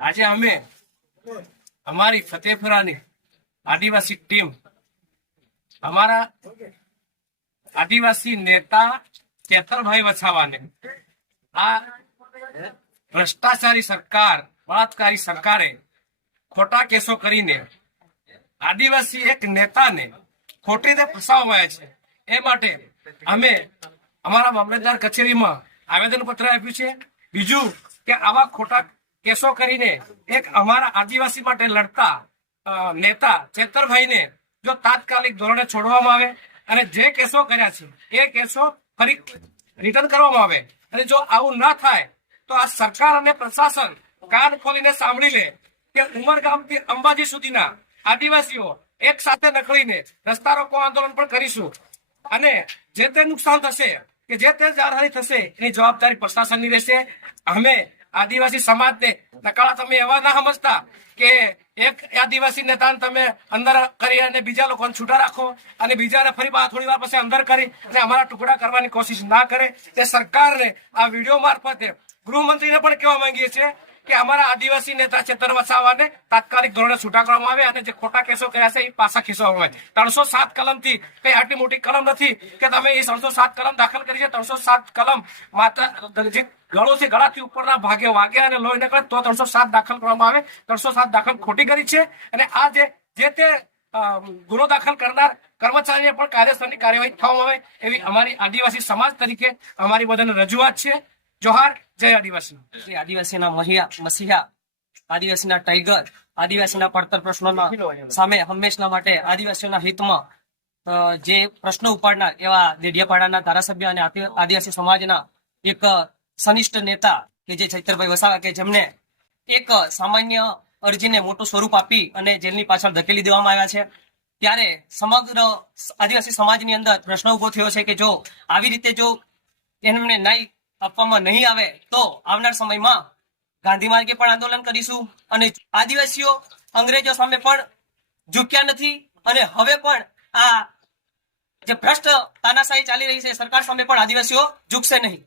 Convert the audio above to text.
આજે અમે અમારી ફતેપુરાની આદિવાસી ટીમ અમારા આદિવાસી નેતા કેતરભાઈ વસાવાને આ ભ્રષ્ટાચારી સરકાર, બળાત્કારી સરકારે ખોટા કેસો કરીને આદિવાસી એક નેતાને ખોટી રીતે ફસાવવામાં છે. એ માટે અમે અમારા મામલતદાર કચેરીમાં આવેદન પત્ર આપ્યું છે. બીજું કે આવા ખોટા કેસો કરીને એક અમારા આદિવાસી માટે લડતા નેતા ચેતરભાઈને જો તાત્કાલિક ધોરણે છોડવામાં આવે અને જે કેસો કર્યા છે એ કેસો ફરી રિટર્ન કરવામાં આવે. અને જો આવું ના થાય તો આ સરકાર અને પ્રશાસન કાન ખોલીને સાંભળી લે કે ઉમરગામથી અંબાજી સુધીના આદિવાસીઓ એક સાથે નકળીને રસ્તા રોકો આંદોલન પણ કરીશું. અને જે તે નુકસાન થશે કે જે તે જાનહાની થશે એની જવાબદારી પ્રશાસનની રહેશે. અમે આદિવાસી સમાજને નકાળા તમે એવા ના સમજતા કે એક આદિવાસી નેતાને તમે અંદર કરી અને બીજા લોકોને છૂટા રાખો અને બીજાને ફરી થોડી વાર પછી અંદર કરી અને અમારા ટુકડા કરવાની કોશિશ ના કરે. તે સરકારને આ વિડીયો મારફતે ગૃહમંત્રીને પણ કહેવા માંગીએ છીએ કે અમારા આદિવાસી નેતા ચેતર વસાવાને તાત્કાલિક ધોરણે છૂટા કરવામાં આવે અને જે ખોટા કેસો કર્યા છે એ પાછા ખેંચવામાં આવે. 307 કલમથી કઈ આટલી મોટી કલમ નથી કે તમે એ 307 કલમ દાખલ કરી છે. 307 કલમ માત્ર જે ગળોથી ગળાથી ઉપરના ભાગે વાગે અને લોહી નીકળે તો 307 દાખલ કરવામાં આવે. 307 દાખલ ખોટી કરી છે. અને આ જે તે ગુનો દાખલ કરનાર કર્મચારીને પણ કાયદેસરની કાર્યવાહી થવામાં આવે એવી અમારી આદિવાસી સમાજ તરીકે અમારી બધાને રજૂઆત છે. જોહાર, જય આદિવાસી. આદિવાસીના મસીહા, આદિવાસીના ટાઈગર, આદિવાસીના પડતર પ્રશ્નોના સામે હંમેશના માટે આદિવાસીઓના હિતમાં જે પ્રશ્નો ઉપાડનાર એવા દેડિયાપાડાના ધારાસભ્ય અને આદિવાસી સમાજના એક સનિષ્ઠ નેતા કે જે ચૈતરભાઈ વસાવા કે જેમને એક સામાન્ય અરજીને મોટું સ્વરૂપ આપી અને જેલની પાછળ ધકેલી દેવામાં આવ્યા છે. ત્યારે સમગ્ર આદિવાસી સમાજની અંદર પ્રશ્ન ઉભો થયો છે કે જો આવી રીતે જો એમને ન્યાય આપવામાં નહીં આવે તો આવનાર સમયમાં ગાંધી માર્ગે પણ આંદોલન કરીશું. અને આદિવાસીઓ અંગ્રેજો સામે પણ ઝૂક્યા નથી અને હવે પણ આ જે ભ્રષ્ટ તાનાશાહી ચાલી રહી છે સરકાર સામે પણ આદિવાસીઓ ઝૂકશે નહીં.